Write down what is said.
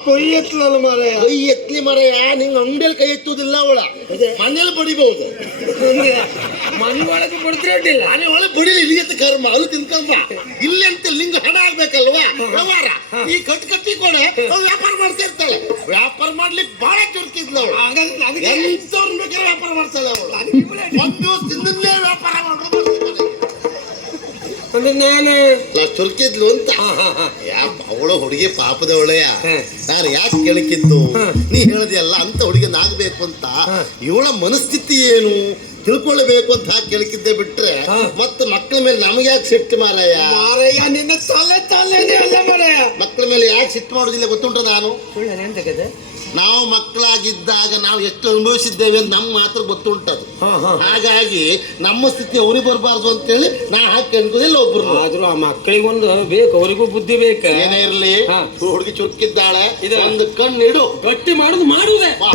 ಕೊಯ್ ಎತ್ತಲಲ್ಲ ಮಾರಾಯ. ಕೈ ಎತ್ತಲಿ ಮಾರಾಯ ನಿಂಗ ಅಂಗಡಿಯಲ್ಲಿ ಕೈ ಎತ್ತುವುದಿಲ್ಲ ಅವಳ. ಮನೇಲಿ ಬಡಿಬಹುದು. ಮನೆ ಒಳಗೆ ಬಿಡ್ತಿರಡ್ಡಿಲ್ಲ ಮನೆ ಒಳಗೆ ಬಡಿಲಿ ಇಲ್ಲಿಗೆ ಕರ್ಮ? ಅಲ್ಲಿ ತಿನ್ಕೊಂಬ ಇಲ್ಲಿ ಅಂತ ನಿಂಗ ಹಣ ಆಗ್ಬೇಕಲ್ವಾ? ವ್ಯವಹಾರ. ಈ ಕಟ್ ಕಟ್ಟಿ ಕೊಡೆ ಅವ್ಳು ವ್ಯಾಪಾರ ಮಾಡ್ತಾ ಇರ್ತಾಳೆ. ವ್ಯಾಪಾರ ಮಾಡ್ಲಿಕ್ಕೆ ಬಹಳ ಚುರುಕಿದ್ಲು ಅವಳು. ಎಂತವ್ರನ್ನ ಬೇಕಾದ್ರೆ ವ್ಯಾಪಾರ ಮಾಡ್ತಾಳೆ ಅವಳು. ಒಂದು ದಿವಸ ತಿಂದನ್ನೇ ಅಂದ್ರೆ ನಾನು ಚುರುಕಿದ್ಲು ಅಂತ. ಹಾ ಹಾ ಹಾ ಯಾಪ ಅವಳು ಹುಡುಗಿ ಪಾಪದವಳೆಯ. ನಾನು ಯಾಕೆ ಕೇಳಕ್ಕಿದ್ದು ನೀ ಹೇಳದಿಯಲ್ಲ ಅಂತ ಹುಡುಗಿ ಆಗ್ಬೇಕು ಅಂತ. ಇವಳ ಮನಸ್ಥಿತಿ ಏನು? ತಿಳ್ಕೊಳ್ಬೇಕು ಅಂತ ಹಾಕಿ ಕೇಳಕ್ಕಿದ್ದೆ ಬಿಟ್ರೆ. ಮತ್ತೆ ಮಕ್ಕಳ ಮೇಲೆ ನಮಗೆ ಯಾಕೆ ಸಿಟ್ಟು ಮಾರಯ್ಯ ಮಾರಯ್ಯ ನಿನ್ನ ತಲೆ ತಲೆನೇ ಮಕ್ಕಳ ಮೇಲೆ ಯಾಕೆ ಸಿಟ್ಟು ಮಾಡೋದಿಲ್ಲ ಗೊತ್ತುಂಟ ನಾನು? ಸುಳ್ಳು ಎಂತ ಕತೆ? ನಾವು ಮಕ್ಕಳಾಗಿದ್ದಾಗ ನಾವು ಎಷ್ಟು ಅನುಭವಿಸಿದ್ದೇವೆ ಅಂತ ನಮ್ಮ ಮಾತ್ರ ಗೊತ್ತುಂಟದು. ಹಾ ಹಾ. ಹಾಗಾಗಿ ನಮ್ಮ ಸ್ಥಿತಿ ಅವ್ರಿಗೆ ಬರಬಾರ್ದು ಅಂತೇಳಿ ನಾ ಹಾಕಿ ಅನ್ಕೋದಿಲ್ಲ ಒಬ್ರು. ಆದ್ರೂ ಆ ಮಕ್ಕಳಿಗೊಂದು ಬೇಕು ಅವರಿಗೂ ಬುದ್ಧಿ ಬೇಕು? ಏನೇ ಇರಲಿ ಹಾ. ಹುಡುಗಿ ಚುಟ್ಕಿದ್ದಾಳೆ ಇದೊಂದು ಒಂದು ಕಣ್ಣು ಇಡು. ಗಟ್ಟಿ ಮಾಡುದು ಮಾಡುವುದೇ ಬಾ.